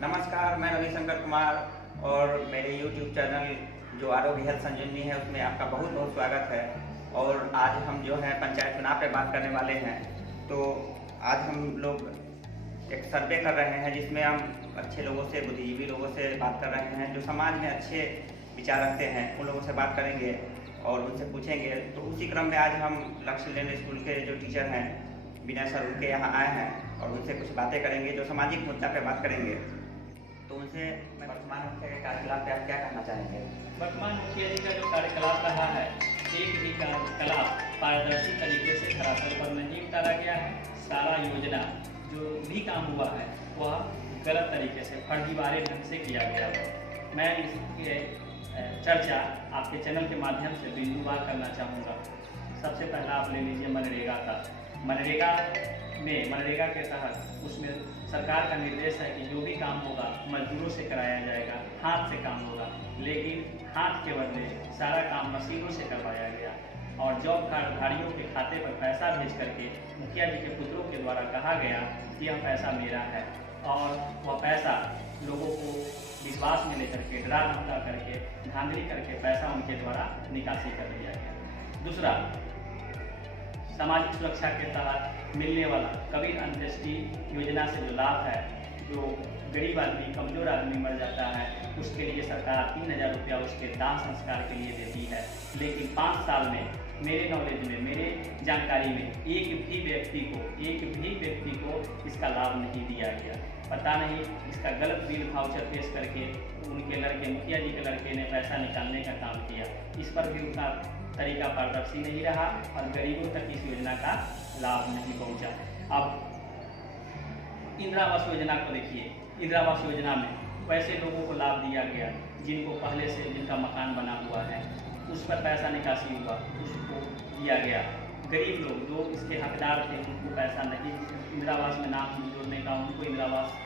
नमस्कार, मैं रविशंकर कुमार और मेरे YouTube चैनल जो आरोग्य हेल्थ संजीवनी है उसमें आपका बहुत बहुत स्वागत है। और आज हम जो है पंचायत चुनाव पे बात करने वाले हैं। तो आज हम लोग एक सर्वे कर रहे हैं जिसमें हम अच्छे लोगों से, बुद्धिजीवी लोगों से बात कर रहे हैं जो समाज में अच्छे विचार रखते हैं। उन लोगों से बात करेंगे और उनसे पूछेंगे। तो उसी क्रम में आज हम लक्ष्य लेन स्कूल के जो टीचर हैं विनय सर, उनके यहाँ आए हैं और उनसे कुछ बातें करेंगे, जो सामाजिक मुद्दा पे बात करेंगे। तो उनसे वर्तमान मुखिया के कार्यकलाप पे आप क्या कहना चाहेंगे? वर्तमान मुखिया जी का जो कार्यकलाप रहा है, एक भी कार्यकलाप पारदर्शी तरीके से धरातल पर नहीं उतारा गया है। सारा योजना जो भी काम हुआ है वह गलत तरीके से फर्जीवाड़े ढंग से किया गया है। मैं इसकी चर्चा आपके चैनल के माध्यम से बिंदुवार करना चाहूँगा। सबसे पहला आप ले लीजिए मनरेगा का। मनरेगा के तहत उसमें सरकार का निर्देश है कि जो भी काम होगा मजदूरों से कराया जाएगा, हाथ से काम होगा। लेकिन हाथ के बदले सारा काम मशीनों से करवाया गया और जॉब कार्डधारियों के खाते पर पैसा भेज करके मुखिया जी के पुत्रों के द्वारा कहा गया कि यह पैसा मेरा है, और वह पैसा लोगों को विश्वास में लेकर के डरा धमका करके धांधली करके पैसा उनके द्वारा निकासी कर लिया गया। दूसरा, सामाजिक सुरक्षा के तहत मिलने वाला कबीर अंत्येष्टि योजना से जो लाभ है, जो गरीब आदमी, कमजोर आदमी मर जाता है, उसके लिए सरकार 3000 रुपया उसके दाह संस्कार के लिए देती है। लेकिन 5 साल में मेरे नॉलेज में, मेरे जानकारी में एक भी व्यक्ति को इसका लाभ नहीं दिया गया। पता नहीं इसका गलत बिल वाउचर पेश करके उनके लड़के, मुखिया जी के लड़के ने पैसा निकालने का काम किया। इस पर भी उनका तरीका पारदर्शी नहीं रहा और गरीबों तक इस योजना का लाभ नहीं पहुंचा। अब इंदिरा आवास योजना को देखिए। इंदिरा आवास योजना में वैसे लोगों को लाभ दिया गया जिनको पहले से जिनका मकान बना हुआ है, उस पर पैसा निकासी हुआ, उसको दिया गया। गरीब लोग जो इसके हकदार थे उनको पैसा नहीं, इंदिरा आवास में नाम जोड़ने का, उनको इंदिरा आवास,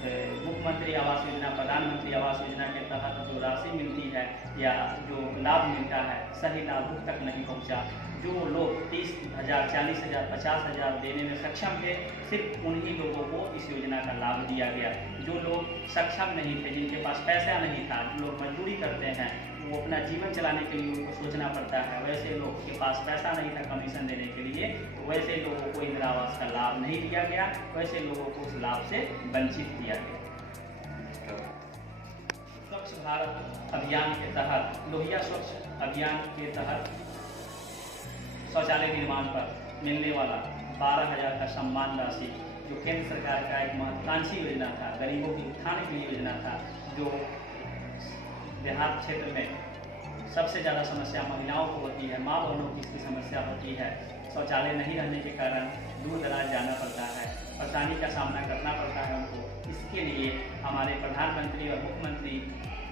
मुख्यमंत्री आवास योजना, प्रधानमंत्री आवास योजना के तहत जो राशि मिलती है या जो लाभ मिलता है, सही लाभ तक नहीं पहुंचा। जो लोग 30,000, 40,000, 50,000 देने में सक्षम थे, सिर्फ उन्हीं लोगों को इस योजना का लाभ दिया गया। जो लोग सक्षम नहीं थे, जिनके पास पैसा नहीं था, जो लोग मजदूरी करते हैं, वो अपना जीवन चलाने के लिए उनको सोचना पड़ता है, वैसे लोग के पास पैसा नहीं था कमीशन देने के लिए, तो वैसे लोगों को इंदिरा आवास का लाभ नहीं दिया गया, वैसे लोगों को उस लाभ से वंचित किया गया। स्वच्छ भारत अभियान के तहत, लोहिया स्वच्छ अभियान के तहत शौचालय निर्माण पर मिलने वाला 12,000 का सम्मान राशि, जो केंद्र सरकार का एक महत्वाकांक्षी योजना था, गरीबों की उत्थान की योजना था, जो देहात क्षेत्र में सबसे ज़्यादा समस्या महिलाओं को होती है, माँ बहनों की इसकी समस्या होती है। शौचालय नहीं रहने के कारण दूर दराज जाना पड़ता है, परेशानी का सामना करना पड़ता है उनको। इसके लिए हमारे प्रधानमंत्री और मुख्यमंत्री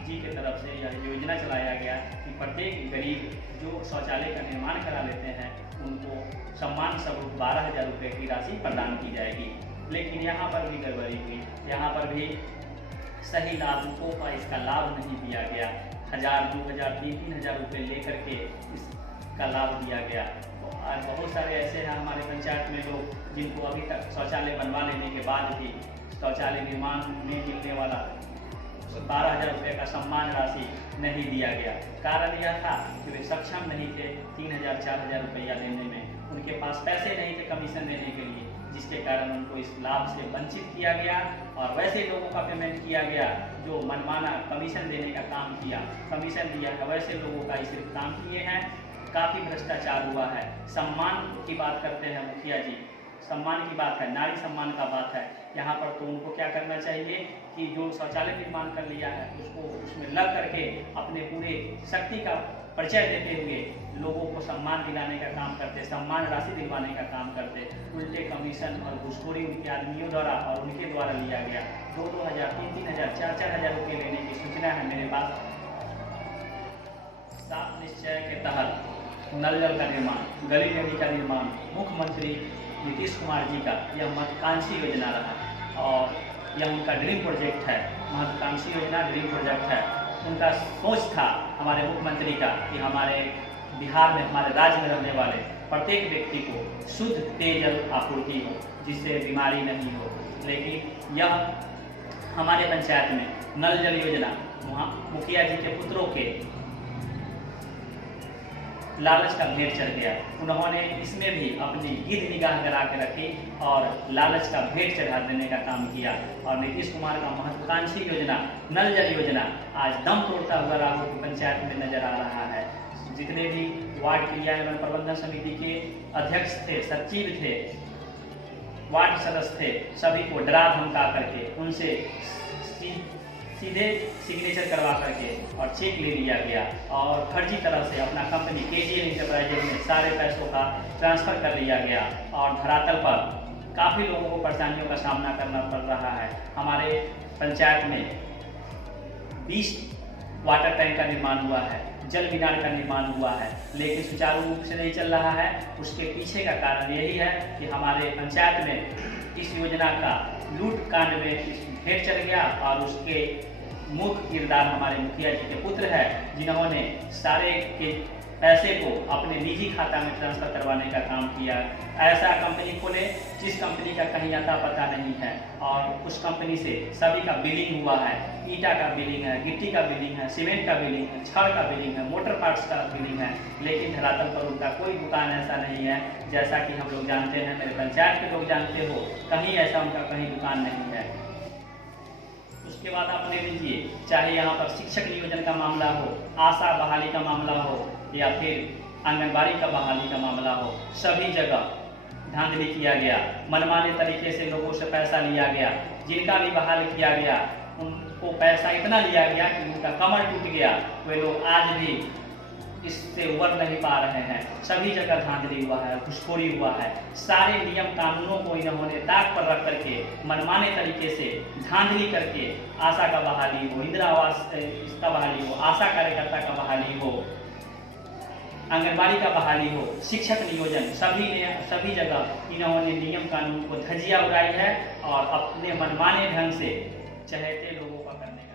जी की तरफ से यह योजना चलाया गया कि प्रत्येक गरीब जो शौचालय का निर्माण करा लेते हैं उनको सम्मान स्वरूप 12,000 रुपये की राशि प्रदान की जाएगी। लेकिन यहाँ पर भी गड़बड़ी हुई, यहाँ पर भी सही लाभुकों का इसका लाभ नहीं दिया गया। 1,000, 2,000, 3,000 रुपये लेकर के इसका लाभ दिया गया। और बहुत सारे ऐसे हैं हमारे पंचायत में लोग जिनको अभी तक शौचालय बनवा लेने के बाद भी शौचालय निर्माण में मिलने वाला 12,000 रुपये का सम्मान राशि नहीं दिया गया। कारण यह था कि वे सक्षम नहीं थे 3,000, 4,000 रुपया देने में, उनके पास पैसे नहीं थे कमीशन देने के लिए, जिसके कारण उनको इस लाभ से वंचित किया गया। और वैसे लोगों का पेमेंट किया गया जो मनमाना कमीशन देने का काम किया, कमीशन दिया है, वैसे लोगों का इस काम किए हैं। काफ़ी भ्रष्टाचार हुआ है। सम्मान की बात करते हैं मुखिया जी, सम्मान की बात है, नारी सम्मान का बात है। यहाँ पर तो उनको क्या करना चाहिए कि जो शौचालय निर्माण कर लिया है उसको उसमें लग करके अपने पूरे शक्ति का परिचय देते हुए लोगों को सम्मान दिलाने का काम करते, सम्मान राशि दिलवाने का काम करते। उल्टे कमीशन और घूसखोरी उनके आदमियों द्वारा और उनके द्वारा लिया गया। 2,000, 3,000, 4,000 रुपये लेने की सूचना है मेरे पास। सात निश्चय के तहत नल जल का निर्माण, गली गली का निर्माण मुख्यमंत्री नीतीश कुमार जी का यह महत्वाकांक्षी योजना रहा और यह उनका ड्रीम प्रोजेक्ट है। महत्वाकांक्षी योजना ड्रीम प्रोजेक्ट है। उनका सोच था हमारे मुख्यमंत्री का कि हमारे बिहार में, हमारे राज्य में रहने वाले प्रत्येक व्यक्ति को शुद्ध पेयजल आपूर्ति हो, जिससे बीमारी नहीं हो। लेकिन यह हमारे पंचायत में नल जल योजना, वहाँ मुखिया जी के पुत्रों के लालच का भेंट चढ़ गया। उन्होंने इसमें भी अपनी गिद्ध निगाह करा के रखी और लालच का भेंट चढ़ा देने का काम किया। और नीतीश कुमार का महत्वाकांक्षी योजना नल जल योजना आज दम तोड़ता हुआ राहुल की पंचायत में नजर आ रहा है। जितने भी वार्ड क्रियान्वयन प्रबंधन समिति के अध्यक्ष थे, सचिव थे, वार्ड सदस्य थे, सभी को डरा धमका करके उनसे सीधे सिग्नेचर करवा करके और चेक ले लिया गया और फर्जी तरह से अपना कंपनी KGL इंटरप्राइजेज में सारे पैसों का ट्रांसफर कर लिया गया और धरातल पर काफ़ी लोगों को परेशानियों का सामना करना पड़ रहा है। हमारे पंचायत में 20 वाटर टैंक का निर्माण हुआ है, जल मीनार का निर्माण हुआ है, लेकिन सुचारू रूप से नहीं चल रहा है। उसके पीछे का कारण यही है कि हमारे पंचायत में इस योजना का लूट कांड में भेंट चढ़ गया और उसके मुख्य किरदार हमारे मुखिया जी के पुत्र है, जिन्होंने सारे के पैसे को अपने निजी खाता में ट्रांसफर करवाने का काम किया। ऐसा कंपनी खोले जिस कंपनी का कहीं आता पता नहीं है और उस कंपनी से सभी का बिलिंग हुआ है। ईटा का बिलिंग है, गिट्टी का बिलिंग है, सीमेंट का बिलिंग है, छड़ का बिलिंग है, मोटर पार्ट्स का बिलिंग है, लेकिन धरातल पर उनका कोई दुकान ऐसा नहीं है। जैसा कि हम लोग जानते हैं, मेरे पंचायत के लोग जानते हो, कहीं ऐसा उनका कहीं दुकान नहीं है। उसके बाद आप ले लीजिए, चाहे यहाँ पर शिक्षक नियोजन का मामला हो, आशा बहाली का मामला हो या फिर आंगनबाड़ी का बहाली का मामला हो, सभी जगह धांधली किया गया। मनमाने तरीके से लोगों से पैसा लिया गया। जिनका भी बहाल किया गया उनको पैसा इतना लिया गया कि उनका कमर टूट गया। वे लोग आज भी इससे उबर नहीं पा रहे हैं। सभी जगह धांधली हुआ है, घुसखोरी हुआ है। सारे नियम कानूनों को इन्होंने दाग पर रख करके मनमाने तरीके से धांधली करके आशा का बहाली हो, इंदिरा आवास इसका बहाली हो, आशा कार्यकर्ता का बहाली हो, आंगनबाड़ी का बहाली हो, शिक्षक नियोजन, सभी जगह इन्होंने नियम कानून को धज्जियां उड़ाई है और अपने मनमाने ढंग से चहेते लोगों का करने का।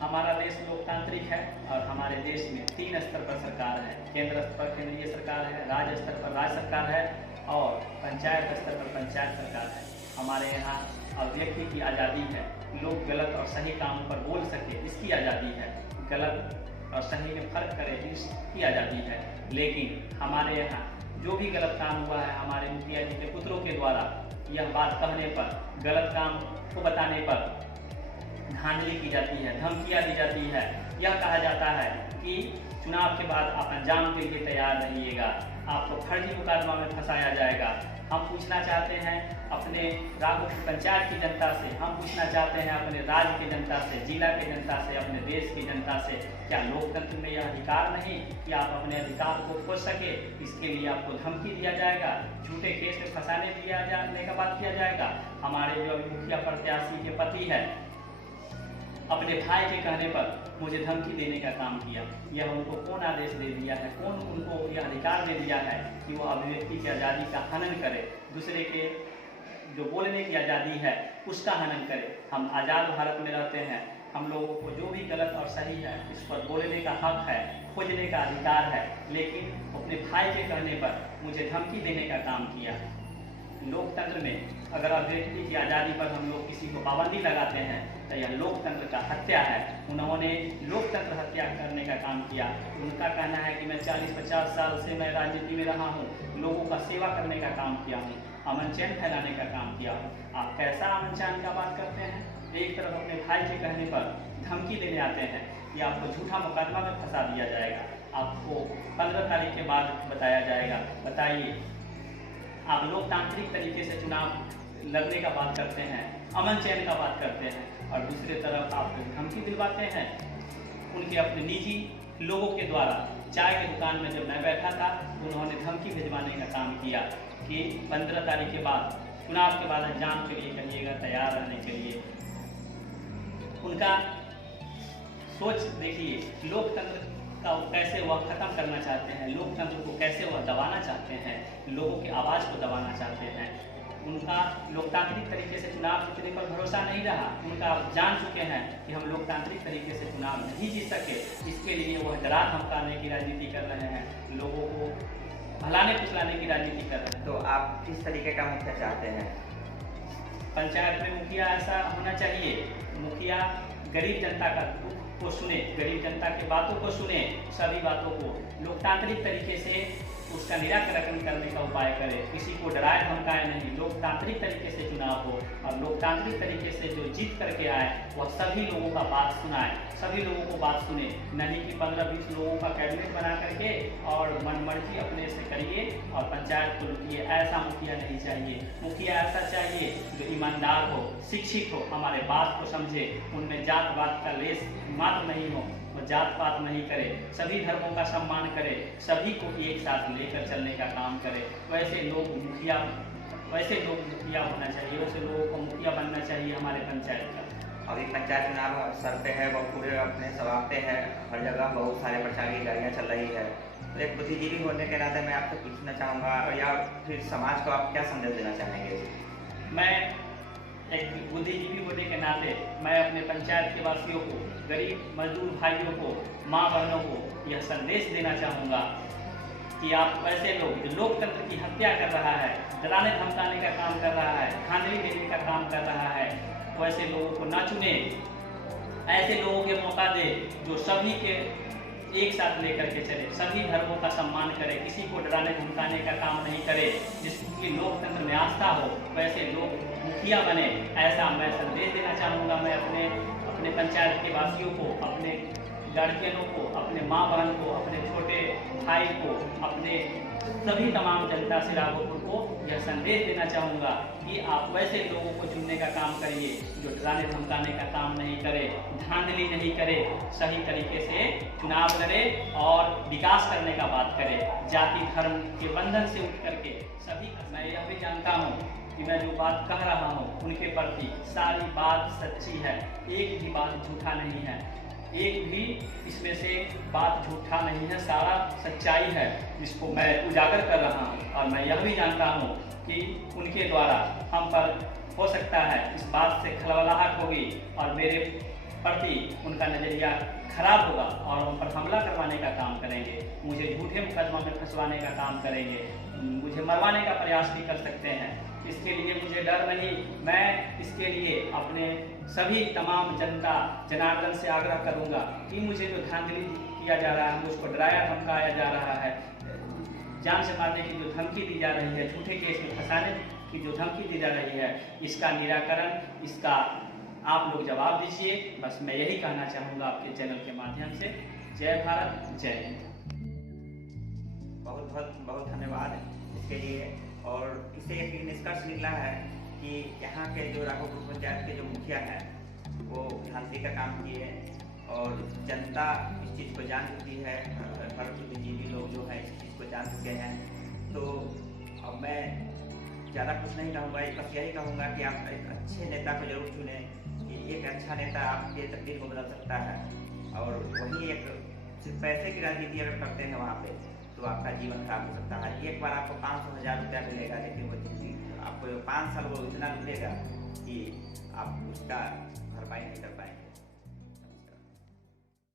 हमारा देश लोकतांत्रिक है और हमारे देश में 3 स्तर पर सरकार है। केंद्र स्तर पर केंद्रीय सरकार है, राज्य स्तर पर राज्य सरकार है और पंचायत स्तर पर पंचायत सरकार है। हमारे यहाँ अभिव्यक्ति की आज़ादी है, लोग गलत और सही काम पर बोल सके इसकी आज़ादी है, गलत और सही में फर्क करे इसकी आज़ादी है। लेकिन हमारे यहाँ जो भी गलत काम हुआ है, हमारे मुखिया जी के पुत्रों के द्वारा यह बात कहने पर, गलत काम को बताने पर धांधली की जाती है, धमकियाँ दी जाती है। यह कहा जाता है कि चुनाव के बाद आप अंजाम के लिए तैयार रहिएगा, आपको फर्जी मुकदमा में फंसाया जाएगा। हम पूछना चाहते हैं अपने राघोपुर पंचायत की जनता से, हम पूछना चाहते हैं अपने राज्य की जनता से, जिला की जनता से, अपने देश की जनता से, क्या लोकतंत्र में यह अधिकार नहीं कि आप अपने अधिकार को खोज सके? इसके लिए आपको धमकी दिया जाएगा, झूठे केस में फंसाने का बात किया जाएगा। हमारे जो अभी मुखिया प्रत्याशी के पति है, अपने भाई के कहने पर मुझे धमकी देने का काम किया। यह उनको कौन आदेश दे दिया है, कौन उनको यह अधिकार दे दिया है कि वो अभिव्यक्ति की आज़ादी का हनन करे, दूसरे के जो बोलने की आज़ादी है उसका हनन करे? हम आज़ाद भारत में रहते हैं, हम लोगों को जो भी गलत और सही है इस पर बोलने का हक है, खोजने का अधिकार है, लेकिन अपने भाई के कहने पर मुझे धमकी देने का काम किया। लोकतंत्र में अगर अभिव्यक्ति की आज़ादी पर हम लोग किसी को पाबंदी लगाते हैं तो यह लोकतंत्र का हत्या है। उन्होंने लोकतंत्र हत्या करने का काम किया। उनका कहना है कि मैं 40-50 साल से मैं राजनीति में रहा हूँ, लोगों का सेवा करने का काम किया हूँ, अमन चैन फैलाने का काम किया हूँ। आप कैसा अमन चैन का बात करते हैं? एक तरफ अपने भाई के कहने पर धमकी देने आते हैं कि आपको झूठा मुकदमा में फंसा दिया जाएगा, आपको 15 तारीख के बाद बताया जाएगा। बताइए, आप लोकतांत्रिक तरीके से चुनाव लड़ने का बात करते हैं, अमन चैन का बात करते हैं, और दूसरी तरफ आप धमकी दिलवाते हैं उनके अपने निजी लोगों के द्वारा। चाय की दुकान में जब मैं बैठा था तो उन्होंने धमकी भिजवाने का काम किया कि 15 तारीख के बाद, चुनाव के बाद अंजाम के लिए कहिएगा, तैयार रहने के लिए। उनका सोच देखिए, लोकतंत्र का कैसे वह खत्म करना चाहते हैं, लोकतंत्र को कैसे वह दबाना चाहते हैं, लोगों की आवाज़ को दबाना चाहते हैं। उनका लोकतांत्रिक तरीके से चुनाव जीतने पर भरोसा नहीं रहा। उनका जान चुके हैं कि हम लोकतांत्रिक तरीके से चुनाव नहीं जीत सके, इसके लिए वह डरा धमकाने की राजनीति कर रहे हैं, लोगों को भलाने फुसलाने की राजनीति कर रहे हैं। तो आप किस तरीके का मुखिया चाहते हैं? पंचायत में मुखिया ऐसा होना चाहिए, मुखिया गरीब जनता का दुख को सुने, गरीब जनता की बातों को सुने, सभी बातों को लोकतांत्रिक तरीके से उसका निराकरण करने का उपाय करे, किसी को डराए धमकाए नहीं, लोकतांत्रिक तरीके से चुनाव हो और लोकतांत्रिक तरीके से जो जीत करके आए वह सभी लोगों का बात सुनाए, सभी लोगों को बात सुने, नहीं कि 15-20 लोगों का कैबिनेट बना करके और मनमर्जी अपने से करिए और पंचायत को लूटिए। ऐसा मुखिया नहीं चाहिए। मुखिया ऐसा चाहिए जो ईमानदार हो, शिक्षित हो, हमारे बात को समझे, उनमें जात पात का लेस मात्र नहीं हो, वो जात पात नहीं करे, सभी धर्मों का सम्मान करे, सभी को एक साथ लेकर चलने का काम करे। वैसे लोग मुखिया होना चाहिए, वैसे लोगों को मुखिया बनना चाहिए हमारे पंचायत का। अभी पंचायत चुनाव सर पे है, वो पूरे अपने सवाबते हैं, हर जगह बहुत सारे प्रचार की गाड़ियाँ चल रही है। तो एक बुद्धिजीवी होने के नाते मैं आपसे पूछना चाहूँगा, या फिर समाज को आप क्या संदेश देना चाहेंगे? मैं एक बुद्धिजीवी होने के नाते मैं अपने पंचायत के वासियों को, गरीब मजदूर भाइयों को, माँ बहनों को यह संदेश देना चाहूँगा कि आप ऐसे लोग जो लोकतंत्र की हत्या कर रहा है, डराने धमकाने का काम कर रहा है, धांधली देने का काम कर रहा है, वैसे लोगों को ना चुने, ऐसे लोगों के मौका दे जो सभी के एक साथ लेकर के चले, सभी धर्मों का सम्मान करे, किसी को डराने धमकाने का काम नहीं करे, जिसकी लोकतंत्र में आस्था हो, वैसे लोग मुखिया बने, ऐसा मैं संदेश देना चाहूँगा। मैं अपने पंचायत के वासियों को, अपने गार्जियनों को, अपने माँ बहन को, अपने छोटे भाई को, अपने सभी तमाम जनता सिरागपुर को यह संदेश देना चाहूँगा कि आप वैसे लोगों को चुनने का काम करिए जो डराने धमकाने का काम नहीं करे, धांधली नहीं करे, सही तरीके से चुनाव लड़े और विकास करने का बात करे, जाति धर्म के बंधन से उठ करके सभी। मैं यह भी जानता हूँ कि मैं जो बात कह रहा हूँ उनके प्रति सारी बात सच्ची है, एक भी बात झूठा नहीं है, एक भी इसमें से बात झूठा नहीं है, सारा सच्चाई है जिसको मैं उजागर कर रहा हूँ। और मैं यह भी जानता हूँ कि उनके द्वारा हम पर हो सकता है इस बात से खलबलाहट होगी और मेरे प्रति उनका नज़रिया खराब होगा और उन पर हमला करवाने का काम करेंगे, मुझे झूठे मुकदमा में फंसवाने का काम करेंगे, मुझे मरवाने का प्रयास भी कर सकते हैं। इसके लिए मुझे डर नहीं, मैं इसके लिए अपने सभी तमाम जनता जनार्दन से आग्रह करूंगा कि मुझे जो धांधली किया जा रहा है, मुझको डराया धमकाया जा रहा है, जान से मारने की जो धमकी दी जा रही है, झूठे केस में फंसाने की जो धमकी दी जा रही है, इसका निराकरण, इसका आप लोग जवाब दीजिए। बस मैं यही कहना चाहूँगा आपके चैनल के माध्यम से। जय भारत, जय हिंद। बहुत बहुत बहुत धन्यवाद इसके लिए। और इससे एक निष्कर्ष निकला है कि यहाँ के जो राघोपुर पंचायत के जो मुखिया हैं वो धांधली का काम किए और जनता इस चीज़ को जान चुकी है, हर बुद्धिजीवी लोग जो है इस चीज़ को जान चुके हैं। तो अब मैं ज़्यादा कुछ नहीं कहूँगा, बस यही कहूँगा कि आप एक अच्छे नेता को जरूर चुनें कि एक अच्छा नेता आपके तकदीर को बदल सकता है। और वही एक सिर्फ पैसे की राजनीति अगर करते हैं वहाँ पे तो आपका जीवन खराब हो सकता है। एक बार आपको 500,000 रुपया मिलेगा, लेकिन वो जिंदगी आपको 5 साल वो इतना मिलेगा कि आप उसका भरपाई नहीं कर पाएंगे।